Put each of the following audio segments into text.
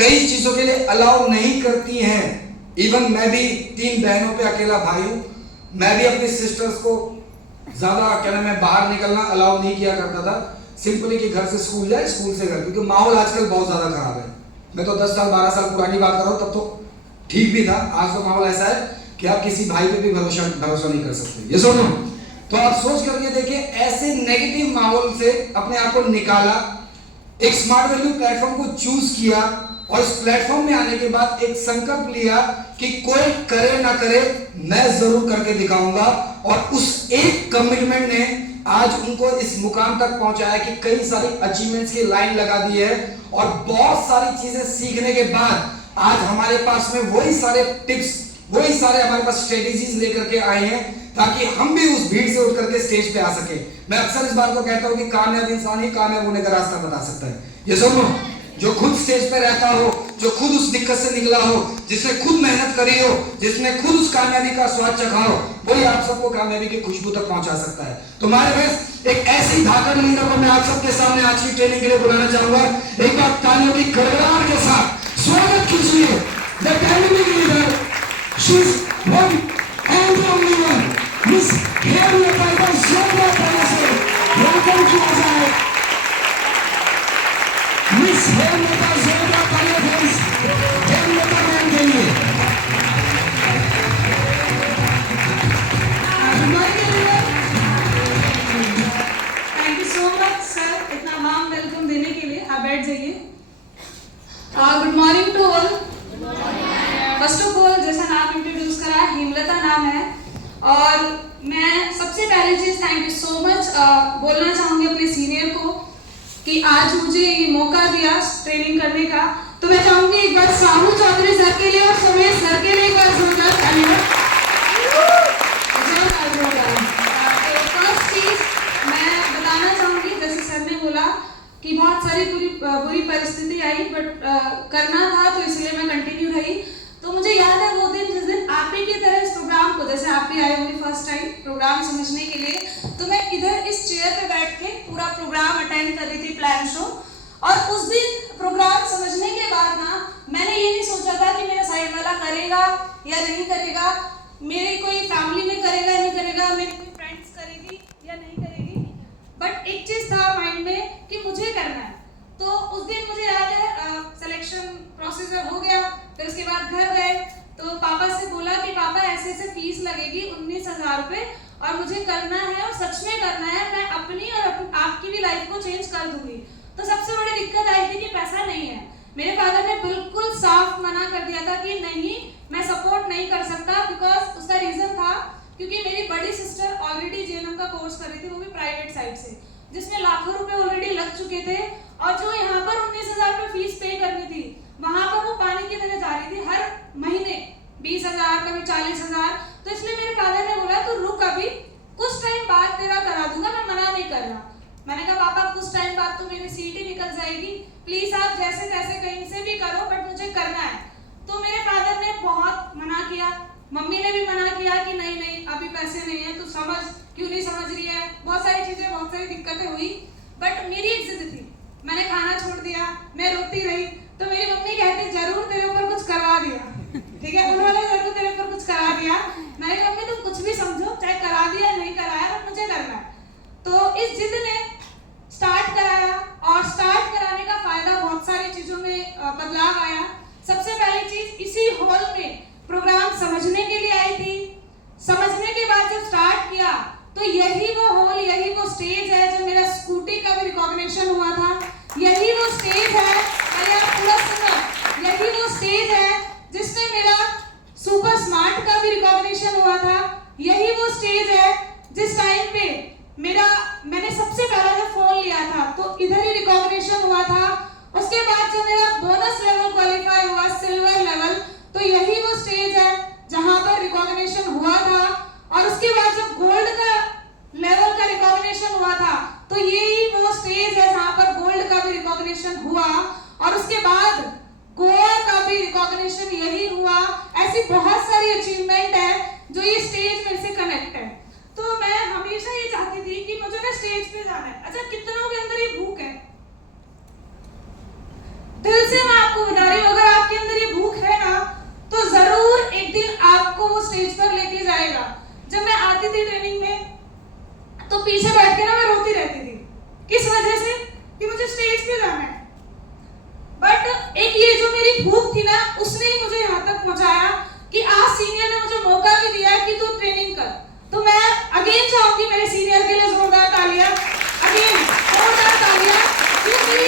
कई चीजों के लिए अलाउ नहीं करती हैं। इवन मैं भी 3 बहनों पे अकेला भाई हूं, मैं भी अपनी सिस्टर्स को ज्यादा क्या नाम है बाहर निकलना अलाउ नहीं किया करता था, सिंपली कि घर से स्कूल जाए, स्कूल से घर, क्योंकि माहौल आजकल बहुत ज्यादा खराब है। मैं तो 10 साल 12 साल पुरानी बात कर रहा हूं, तब तो ठीक भी था। आज तो माहौल ऐसा है कि आप किसी भाई पे भी भरोसा नहीं कर सकते, ये सुनो। तो आप सोच करके देखिए, ऐसे नेगेटिव माहौल से अपने आप को निकाला, एक स्मार्ट वैल्यू प्लेटफॉर्म को चूज किया और इस प्लेटफॉर्म में आने के बाद एक संकल्प लिया कि कोई करे ना करे मैं जरूर करके दिखाऊंगा। और उस एक कमिटमेंट ने आज उनको इस मुकाम तक पहुंचाया कि कई सारी अचीवमेंट्स की लाइन लगा दी है और बहुत सारी चीजें सीखने के बाद आज हमारे पास में वही सारे टिप्स, वही सारे हमारे पास स्ट्रेटेजीज लेकर के आए हैं ताकि हम भी उस भीड़ से उठ करके स्टेज पे आ सके। मैं अक्सर इस बात को कहता हूं कि कामयाब इंसान ही कामयाब होने का रास्ता बता सकता है। ये सुनो, जो खुद स्टेज पे रहता हो, जो खुद उस दिक्कत से निकला हो, जिसने खुद मेहनत करी हो, जिसने खुद उस कामयाबी का स्वाद चखा हो, वही आप सबको कामयाबी की खुशबू तक पहुंचा सकता है। तो हमारे पास एक ऐसी धाकड़ लीडर को मैं आप सबके सामने आज की ट्रेनिंग के लिए बुलाना चाहूंगा। एक बार तालियों की गड़गड़ाहट के साथ स्वागत कीजिए the dynamic leader, she is one and only one, miss Hemlata को जोरदार तालियों से वेलकम किया जाए। मिस हेमलता, जोरदार तालियां फ्रेंड्स हेमलता मैम के लिए। Thank you so much sir, इतना वार्म वेलकम देने के लिए। आप बैठ जाइए। Good morning to all. First of all, जैसा नाम इंट्रोड्यूस करा, हेमलता नाम है और मैं सबसे पहली चीज थैंक यू सो मच बोलना चाहूंगी अपने सीनियर को कि आज मुझे ये मौका दिया ट्रेनिंग करने का। तो मैं चाहूंगी एक बार साहू चौधरी सर के लिए और सुमेश सर के लिए एक बार जोरदार तालियां। फर्स्ट चीज मैं बताना चाहूंगी, जैसे सर ने बोला कि बहुत सारी बुरी परिस्थिति आई, बट करना था तो इसलिए मैं कंटिन्यू रही। तो मुझे याद है वो दिन जिस दिन आप ही की तरह इस प्रोग्राम को, जैसे आप भी आए होंगे फर्स्ट टाइम प्रोग्राम समझने के लिए, तो मैं इधर इस चेयर पे बैठ के पूरा प्रोग्राम अटेंड कर रही थी, प्लान शो। और उस दिन प्रोग्राम समझने के बाद ना मैंने ये नहीं सोचा था कि मेरा साइड वाला करेगा या नहीं करेगा, मेरे कोई फैमिली में करेगा नहीं करेगा, मेरी कोई फ्रेंड्स करेगी या नहीं करेगी, बट एक चीज था माइंड में कि मुझे करना है। तो उस दिन मुझे याद है सिलेक्शन प्रोसेस हो गया, फिर उसके बाद घर गए तो पापा से बोला कि पापा ऐसे ऐसे फीस लगेगी 19,000 रुपए और मुझे करना है और सच में करना है, मैं अपनी और आपकी भी लाइफ को चेंज कर दूंगी। तो सबसे बड़ी दिक्कत आई थी कि पैसा नहीं है। मेरे फादर ने बिल्कुल साफ मना कर दिया था कि नहीं, मैं सपोर्ट नहीं कर सकता। बिकॉज उसका रीजन था क्योंकि मेरी बड़ी सिस्टर ऑलरेडी जेएनएम का कोर्स कर रही थी, वो भी प्राइवेट साइड से, जिसमें लाखों रुपए ऑलरेडी लग चुके थे। और जो यहाँ पर 19,000 रुपए फीस पे करनी थी, वहां पर वो पानी की तरह जा रही थी, हर महीने 20,000 कभी 40,000। तो इसलिए मेरे फादर ने बोला तू रुक, अभी कुछ टाइम बाद तेरा करा दूंगा, मैं मना नहीं कर रहा। मैंने कहा पापा कुछ टाइम बाद तो मेरी सीट ही निकल जाएगी, प्लीज आप जैसे तैसे कहीं से भी करो, बट मुझे करना है। तो मेरे फादर ने बहुत मना किया, मम्मी ने भी मना किया कि नहीं नहीं अभी पैसे नहीं है, तू समझ, क्यों नहीं समझ रही है, बहुत सारी चीजें, बहुत सारी दिक्कतें हुई। बट मेरी एक जिद थी, मैंने खाना छोड़ दिया, मैं रोती रही। तो मेरी मम्मी कहती जरूर तेरे ऊपर कुछ करवा दिया, ठीक है, उन्होंने जरूर तेरे ऊपर कुछ करा दिया। मैंने मम्मी तुम कुछ भी समझो, चाहे करा दिया नहीं कराया, बट मुझे करना है। तो इस जिद ने स्टार्ट कराया और स्टार्ट कराने का फायदा बहुत सारी चीजों में बदलाव आया। सबसे पहली चीज, इसी हॉल में प्रोग्राम समझने के लिए आई थी। समझने के बाद जब स्टार्ट किया तो यही वो हॉल, यही वो स्टेज है जब मेरा स्कूटी का भी रिकॉग्निशन हुआ था, यही वो स्टेज है, अरे आप पूरा सुनो, यही वो स्टेज है जिसमें मेरा सुपर स्मार्ट का भी रिकॉग्निशन हुआ था, यही वो स्टेज है जिस टाइम पे मैंने सबसे पहला जब फोन लिया था तो इधर ही रिकॉग्निशन हुआ था। उसके बाद जब मेरा बोनस लेवल क्वालिफाई हुआ, सिल्वर लेवल, तो यही वो स्टेज है जहां पर रिकॉग्निशन हुआ था। और उसके बाद जब गोल्ड का लेवल का रिकॉग्निशन हुआ था तो यही वो स्टेज है जहां पर गोल्ड का भी रिकॉग्निशन हुआ। और उसके बाद गोवा का भी रिकॉग्निशन यही हुआ। ऐसी बहुत सारी अचीवमेंट है जो ये स्टेज मेरे से कनेक्ट है। तो मैं हमेशा ये चाहती थी कि मुझे ना स्टेज पे जाना है। अच्छा, कितनों के अंदर ये भूख है? दिल से मैं आपको बता रही हूँ, भूख थी ना, उसने ही मुझे यहाँ तक पहुँचाया कि आज सीनियर ने मुझे मौका भी दिया कि तू ट्रेनिंग कर। तो मैं अगेन चाहूंगी मेरे सीनियर के लिए जोरदार तालियां, अगेन जोरदार तालियां, क्योंकि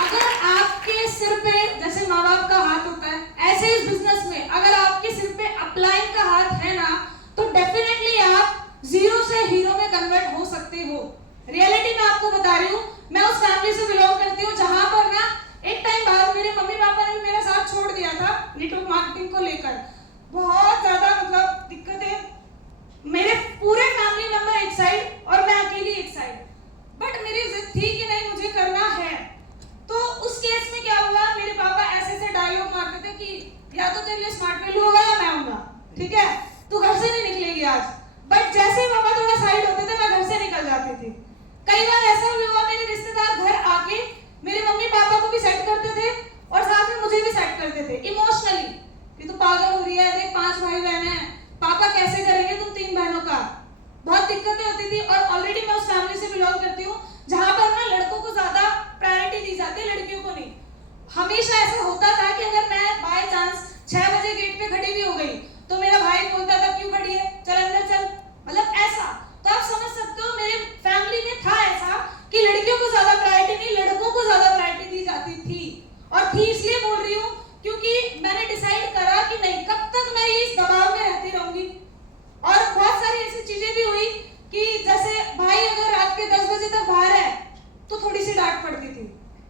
अगर आपके सिर पे जैसे माँ बाप का हाथ होता है, ऐसे इस बिजनेस में अगर आपके सिर पे अपलाइन का हाथ है ना, तो डेफिनेटली आप जीरो से हीरो में कन्वर्ट हो सकते हो। रियलिटी मैं आपको बता रही हूँ, मैं उस फैमिली से बिलोंग करती हूँ जहां पर ना एक टाइम बाद मेरे मम्मी पापा ने मेरा साथ छोड़ दिया था नेटवर्क मार्केटिंग को लेकर। बहुत ज्यादा मतलब दिक्कतें, मेरे पूरे फैमिली मेंबर एक साइड और मैं अकेली एक साइड, बट मेरी जिद थी कि नहीं मुझे करना है। तो उस केस में क्या हुआ, मेरे पापा ऐसे डायलॉग मारते थे कि या तो तेरे लिए स्मार्ट वैल्यू होगा या मैं आऊंगा, ठीक है, तू घर से नहीं निकलेगी आज। बट जैसे ही पापा थोड़ा साइड होते थे मैं घर से निकल जाती थी। कई बार ऐसा भी हुआ मेरे रिश्तेदार घर आके मेरे मम्मी पापा को भी सेट करते थे और साथ में मुझे भी सेट करते थे इमोशनली कि तू पागल हो रही है, देख 5 भाई बहन है, पापा कैसे करेंगे तुम 3 बहनों का। बहुत दिक्कतें होती थी और ऑलरेडी मैं उस फैमिली से बिलोंग करती हूँ जहां पर ना लड़कों को ज्यादा प्रायोरिटी दी जाती है, लड़कियों को नहीं। हमेशा ऐसा होता था कि अगर मैं बाय चांस 6 बजे गेट पे खड़ी भी हो गई तो मेरा भाई बोलता था क्यों खड़ी है, चल अंदर चल, मतलब ऐसा। तो आप समझ सकते हो मेरे फैमिली में था ऐसा कि लड़कियों को ज्यादा प्रायोरिटी नहीं, लड़कों को ज्यादा प्रायोरिटी दी जाती थी। और थी इसलिए बोल रही हूँ क्योंकि मैंने डिसाइड करा कि नहीं, कब तक मैं इस दबाव में रहती रहूंगी। और बहुत सारी ऐसी चीजें भी हुई कि जैसे भाई अगर रात के 10 बजे तक बाहर है तो थोड़ी सी डांट पड़ती थी,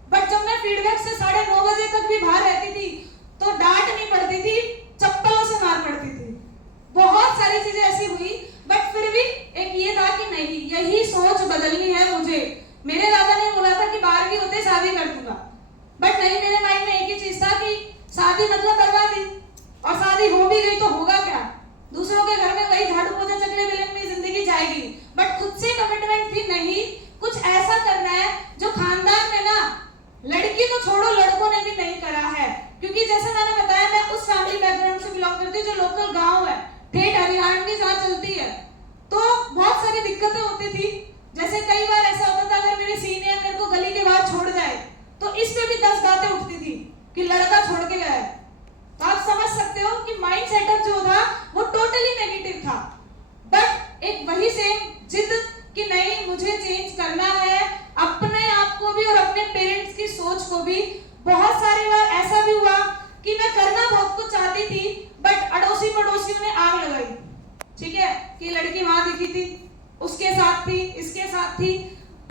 बट जब मैं फीडबैक से 9:30 बजे तक भी बाहर रहती थी तो डांट नहीं पड़ती थी, चप्पलों से मार पड़ती थी। बहुत सारी चीजें ऐसी हुई, बट फिर भी एक ये था कि नहीं, यही सोच बदलनी है मुझे। मेरे दादा ने बोला था कि 12वीं होते शादी कर दूंगा, बट नहीं, मेरे माइंड में एक ही चीज था कि शादी मतलब बर्बादी, और शादी हो भी गई तो होगा क्या, दूसरों के घर में वही झाड़ू पोछा चकले बेलन में जिंदगी जाएगी। बट खुद से कमिटमेंट थी नहीं, कुछ ऐसा करना है जो खानदान में ना, लड़की तो छोड़ो लड़कों ने भी नहीं करा है। क्योंकि जैसे मैंने बताया मैं उस फैमिली बैकग्राउंड से बिलोंग करती हूँ जो लोकल गांव है, ठेठ हरियाणवी जहाँ चलती है, तो बहुत सारी दिक्कतें होती थी। जैसे कई बार ऐसा होता था अगर मेरे सीनियर मेरे को गली के बाहर छोड़ जाए तो इस पे भी 10 बातें उठती थी कि लड़का छोड़ के गया है। तो आप समझ सकते हो कि माइंड सेटअप जो था वो टोटली नेगेटिव था। बट एक वही सेम जिद कि नहीं मुझे चेंज करना है, अपने आप को भी और अपने पेरेंट्स की सोच को भी। बहुत सारी बार ऐसा भी हुआ कि मैं करना बहुत कुछ चाहती थी, बट अड़ोसी पड़ोसियों ने आग लगाई, ठीक है, कि लड़की वहां दिखी थी, उसके साथ थी, इसके साथ थी।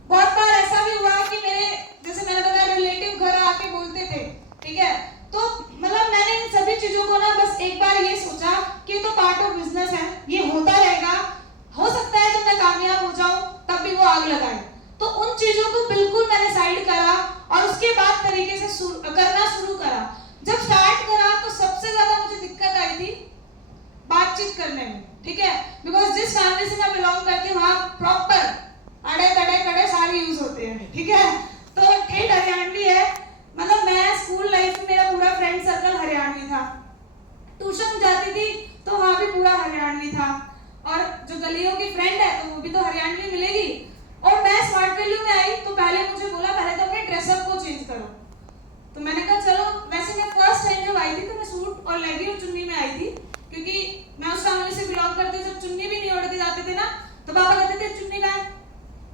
बहुत बार ऐसा भी हुआ कि मेरे जैसे मैंने बताया रिलेटिव घर आके बोलते थे, ठीक है। तो मतलब मैंने इन सभी चीजों को ना बस एक बार ये सोचा कि तो पार्ट ऑफ बिजनेस है, ये होता रहेगा, हो सकता है तो मैं कामयाब हो जाऊं, तब भी वो आग लगाए। तो उन चीजों को बिल्कुल मैंने साइड करा और उसके बाद तरीके से करना शुरू करा। जब स्टार्ट करा तो सबसे ज्यादा मुझे दिक्कत आई थी बातचीत करने में, ठीक है, बिकॉज जिस फैमिली से मैं बिलोंग करती हूँ वहाँ प्रॉपर अड़े तड़े कड़े सारे यूज होते हैं, ठीक है। तो ठेठ हरियाणवी है, मतलब मैं स्कूल लाइफ में मेरा पूरा फ्रेंड सर्कल हरियाणवी था, ट्यूशन जाती थी तो वहाँ भी पूरा हरियाणवी था, और जो गलियों की फ्रेंड है तो वो भी तो हरियाणवी मिलेगी। और मैं स्मार्ट वैल्यू में आई तो पहले मुझे बोला पहले तो अपने ड्रेसअप को चेंज करो। तो मैंने कहा चलो, वैसे मैं फर्स्ट टाइम जब आई थी तो मैं सूट और लेगी और चुन्नी में आई थी, क्योंकि मैं उस फैमिली से बिलोंग करती हूँ। जब चुन्नी भी नहीं ओढ़ के जाते थे ना तो पापा कहते थे चुन्नी का है,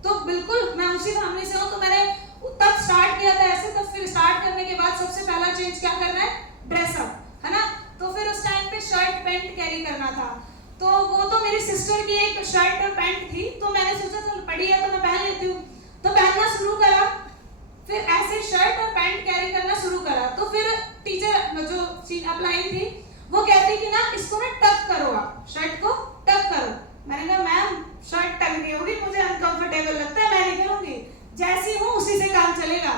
तो बिल्कुल मैं उसी फैमिली से हूँ। तो मैंने तब स्टार्ट किया था ऐसे, तब फिर स्टार्ट करने के बाद सबसे पहला चेंज क्या करना है, ड्रेसअप, है ना। तो फिर उस टाइम पे शर्ट पैंट कैरी करना था, तो वो तो मेरी सिस्टर की एक शर्ट और पैंट थी, तो मैंने सोचा चल पड़ी है तो मैं पहन लेती हूँ, तो पहनना शुरू करा। फिर ऐसे शर्ट और पैंट कैरी करना शुरू करा। तो फिर टीचर जो अपलाइन थी वो कहती कि ना इसको ना टक करो, आप शर्ट को टक करो। मैंने कहा मैम शर्ट टक नहीं होगी, मुझे अनकंफर्टेबल लगता है, मैं नहीं करूंगी, जैसी हूँ उसी से काम चलेगा।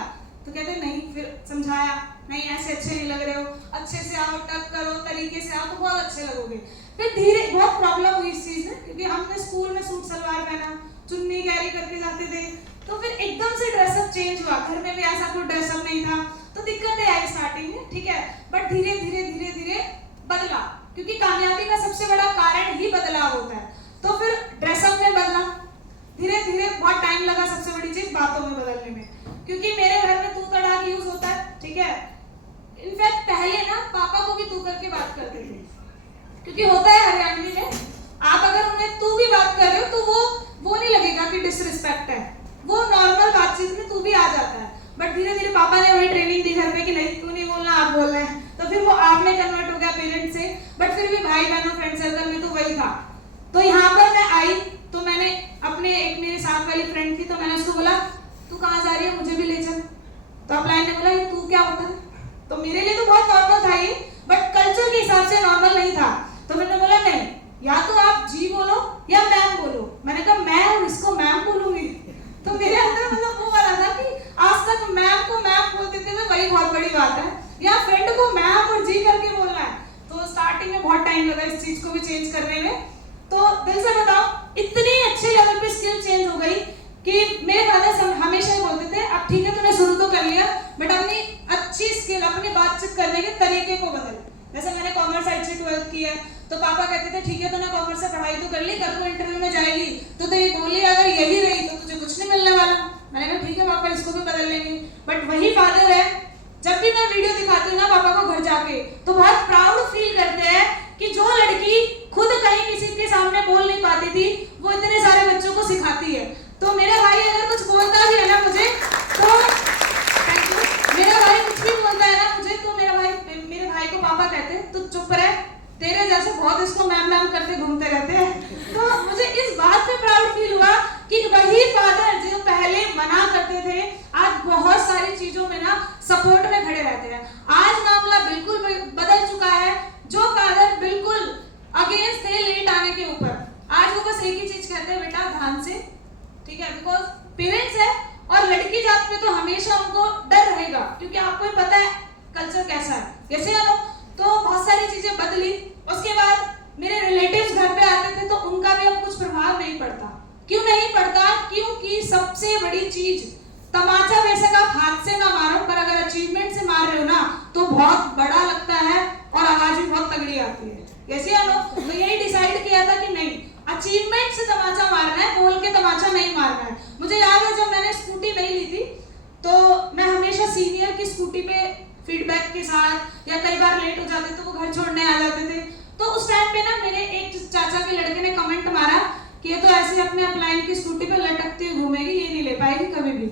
तो कहते नहीं, फिर समझाया नहीं ऐसे अच्छे नहीं लग रहे हो, अच्छे से आओ, टक करो, तरीके से आओ तो बहुत अच्छे लगोगे। फिर धीरे बहुत प्रॉब्लम हुई इस चीज में, क्योंकि हमने स्कूल में सूट सलवार पहना, चुन्नी कैरी करके जाते थे, तो फिर एकदम से ड्रेसअप चेंज हुआ। घर में भी ऐसा कोई ड्रेसअप नहीं था, तो दिक्कतें आई स्टार्टिंग में, ठीक है, बट धीरे धीरे धीरे धीरे बदला, क्योंकि कामयाबी का सबसे बड़ा कारण ही बदलाव होता है। तो फिर ड्रेसअप में बदला, धीरे धीरे बहुत टाइम लगा, सबसे बड़ी चीज बातों में बदलने में, क्योंकि मेरे घर क्योंकि होता है हरियाणवी में, आप अगर उन्हें तू भी बात कर रहे हो तो वो नहीं लगेगा कि डिसरिस्पेक्ट है, वो नॉर्मल बातचीत में तू भी आ जाता है। बट धीरे धीरे पापा ने वही ट्रेनिंग दी घर पे कि नहीं तू नहीं बोलना, आप बोलना है, तो फिर वो आप में कन्वर्ट हो गया पेरेंट्स से। बट फिर भी भाई बहनों फ्रेंड सर्कल में तो वही था। तो यहाँ पर मैं आई तो मैंने अपने एक मेरे साथ वाली फ्रेंड थी, तो मैंने उसको बोला तू कहाँ जा रही है, मुझे भी ले चल। तो अपलाइन ने बोला ये तू क्या होता है, तो मेरे लिए तो बहुत नॉर्मल था ये, बट कल्चर के हिसाब से नॉर्मल नहीं था। तो मैंने बोला नहीं, या तो आप जी बोलो या मैम बोलो। मैंने कहा मैं और इसको मैम बोलूंगी। तो मेरे अंदर मतलब वो वाला था कि आज तक मैम को मैम बोलते थे तो वही बहुत बड़ी बात है, या फ्रेंड को मैम और जी करके बोलना है। तो स्टार्टिंग में बहुत टाइम लगा इस चीज को भी चेंज करने में। तो दिल से बताओ इतनी अच्छे लेवल पे स्किल चेंज हो गई कि मेरे फादर हमेशा ही बोलते थे अब ठीक है तूने शुरू तो कर लिया, बट अपनी अच्छी स्किल, अपनी बातचीत करने के तरीके को बदल। जैसे मैंने कॉमर्स साइड से 12th की है, तो पापा कहते थे ठीक है तूने कॉमर्स से पढ़ाई तो कर ली, कल को इंटरव्यू में जाएगी तो तेरी बोली अगर यही रही तो तुझे कुछ नहीं मिलने वाला। मैंने कहा ठीक है पापा इसको भी बदल लेंगे। बट वही फादर है, जब भी मैं वीडियो दिखाती हूँ ना पापा को घर जाके, तो बहुत प्राउड फील करते हैं कि जो लड़की खुद कहीं किसी के सामने बोल नहीं पाती थी वो इतने सारे बच्चों को सिखाती है। तो मेरा भाई अगर कुछ बोलता भी है ना मुझे, तो थैंक यू, मेरा भाई कुछ भी बोलता है ना मुझे, तो मेरे भाई को पापा कहते हैं तू चुप रह, तेरे जैसे बहुत इसको मैम मैम करते घूमते रहते हैं। तो मुझे इस बात पे प्राउड फील हुआ कि वही फादर जो पहले मना करते थे आज बहुत सारी चीजों में ना सपोर्ट में खड़े रहते हैं। आज मामला बिल्कुल बदल चुका है। जो फादर बिल्कुल अगेंस्ट थे लेट आने के ऊपर, आज वो बस एक ही चीज कहते हैं बेटा ध्यान से, ठीक है, बिकॉज पेरेंट्स है और लड़की जात में तो हमेशा उनको डर रहेगा क्योंकि आपको ही पता है कल्चर कैसा है, कैसे आनो। तो बहुत सारी चीजें बदली। उसके बाद मेरे रिलेटिव्स घर पे आते थे तो उनका भी अब कुछ प्रभाव नहीं पड़ता। क्यों नहीं पड़ता? क्योंकि सबसे बड़ी चीज, तमाचा बेशक आप हाथ से ना मारो पर अगर अचीवमेंट से मार रहे हो ना तो बहुत बड़ा लगता है और आवाज भी बहुत तगड़ी आती है, कैसे आनो। तो यही डिसाइड किया था कि नहीं, अचीवमेंट से तमाचा मारना है, बोल के तमाचा नहीं मारना है। मुझे याद है जब मैंने स्कूटी नहीं ली थी तो मैं हमेशा सीनियर की स्कूटी पे फीडबैक के साथ, या कई बार लेट हो जाते तो वो घर छोड़ने आ जाते थे, तो उस टाइम पे ना मेरे एक चाचा के लड़के ने कमेंट मारा कि ये तो ऐसे अपने अपलाइन की स्कूटी पे लटकती हुई घूमेगी, ये नहीं ले पाएगी कभी भी।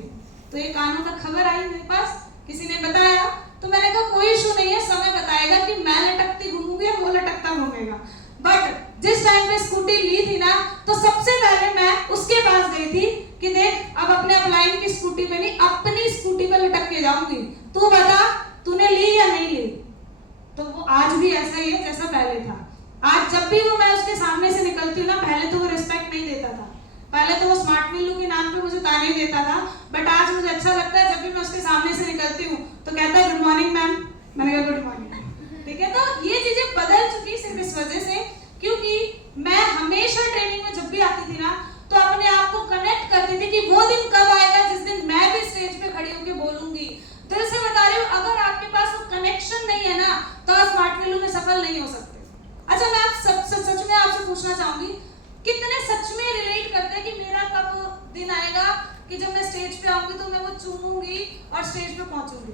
तो ये कानों तक खबर आई मेरे पास, किसी ने बताया, तो मैंने कहा कोई इशू नहीं है, समय बताएगा कि मैं लटकती घूमूंगी या वो लटकता घूमेगा। बट जिस टाइम पे स्कूटी ली थी ना तो सबसे पहले मैं उसके पास गई थी कि देख अब अपने अपलाइन की स्कूटी पे नहीं अपनी स्कूटी पे लटक के जाऊंगी, तू बता तूने ली या नहीं ली। तो वो आज भी ऐसा ही है जैसा पहले था। आज जब भी वो मैं उसके सामने से निकलती हूँ ना, पहले तो वो रिस्पेक्ट नहीं देता था, पहले तो वो स्मार्ट विल्लू के नाम पे मुझे ताने देता था, बट आज मुझे अच्छा लगता है जब भी मैं उसके सामने से निकलती हूँ तो कहता है गुड मॉर्निंग मैम, मैंने कहा गुड मॉर्निंग, ठीक है। तो ये चीजें बदल चुकी सिर्फ इस वजह से क्योंकि मैं हमेशा ट्रेनिंग में जब भी आती थी ना तो अपने आप को कनेक्ट करती थी कि वो दिन कब आएगा जिस दिन मैं भी स्टेज पे खड़ी होकर बोलूंगी। दिल से बता रही हूँ, अगर आपके पास वो कनेक्शन नहीं है ना तो आप स्मार्ट विल्लू में सफल नहीं हो सकते। अच्छा, मैं आप सच में आपसे पूछना चाहूंगी, कितने सच में रिलेट करते हैं कि मेरा कब दिन आएगा कि जब मैं स्टेज पे आऊंगी तो मैं वो चूमूंगी और स्टेज पे पहुंचूंगी।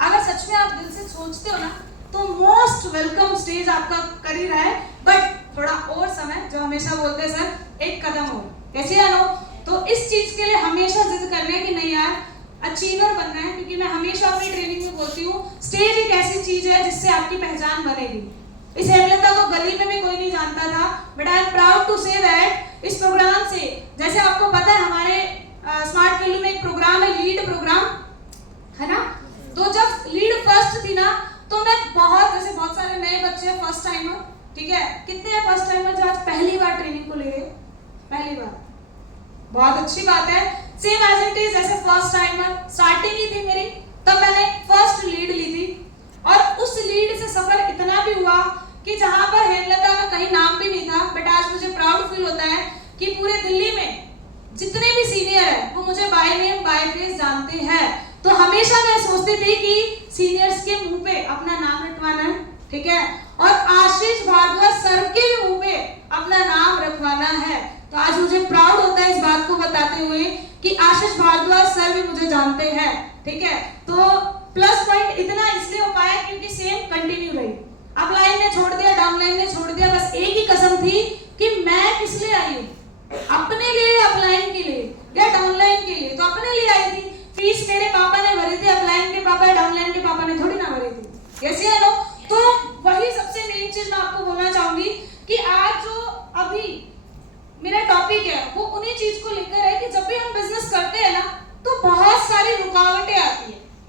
अगर सच में आप दिल से सोचते हो ना तो मोस्ट वेलकम स्टेज आपका कर ही रहा है, बट थोड़ा और समय, जो हमेशा बोलते हैं सर एक कदम और, कैसे आनो। तो इस चीज के लिए हमेशा जिद करना है कि नहीं यार अचीवर बनना है, क्योंकि मैं हमेशा अपनी ट्रेनिंग में बोलती हूँ स्टेज एक ऐसी चीज है जिससे आपकी पहचान बनेगी। इस हेमलता को गली में भी कोई नहीं जानता था, but I am proud to say that इस प्रोग्राम से, जैसे आपको पता है हमारे स्मार्ट विल्लू में एक प्रोग्राम है, लीड प्रोग्राम है ना। तो जब लीड फर्स्ट थी ना तो मैं बहुत सारे नए बच्चे फर्स्ट टाइमर, ठीक है, कितने हैं फर्स्ट टाइमर जो आज पहली बार ट्रेनिंग को ले रहे, पहली बार, बहुत अच्छी बात है। सेम एज इट इज, जैसे फर्स्ट टाइमर स्टार्टिंग ही थी मेरी, तब मैंने फर्स्ट लीड ली थी और उस लीड से सफर इतना भी हुआ कि जहां पर हेमलता का कहीं नाम भी नहीं था, बट आज मुझे प्राउड फील होता है कि पूरे दिल्ली में जितने भी सीनियर है वो मुझे बाय नेम बाय फेस जानते हैं। तो हमेशा मैं सोचती थी कि सीनियर्स के मुंह पे अपना नाम रखवाना है, ठीक है, और आशीष भारद्वाज सर के भी मुंह पे अपना नाम रखवाना है। तो आज मुझे प्राउड होता है इस बात को बताते हुए कि आशीष भारद्वाज सर भी मुझे जानते हैं, ठीक है। तो प्लस पॉइंट इतना इसलिए हो पाया क्योंकि सेम कंटिन्यू रही। अपलाइन ने छोड़ दिया, डाउनलाइन ने छोड़ दिया, बस एक ही कसम थी कि मैं किस लिए आई हूँ, अपने लिए, अपलाइन के लिए या डाउनलाइन के लिए। तो अपने लिए आई थी, फीस मेरे पापा ने भरी थी, अपलाइन के पापा या डाउनलाइन के पापा ने थोड़ी ना भरी थी। यस या नो? तो वही सबसे मेन चीज मैं आपको बोलना चाहूंगी कि आज जो अभी मेरा टॉपिक है वो उन्हीं चीज को लेकर है कि जब भी हम बिजनेस करते हैं ना तो बहुत सारी रुकावटें आती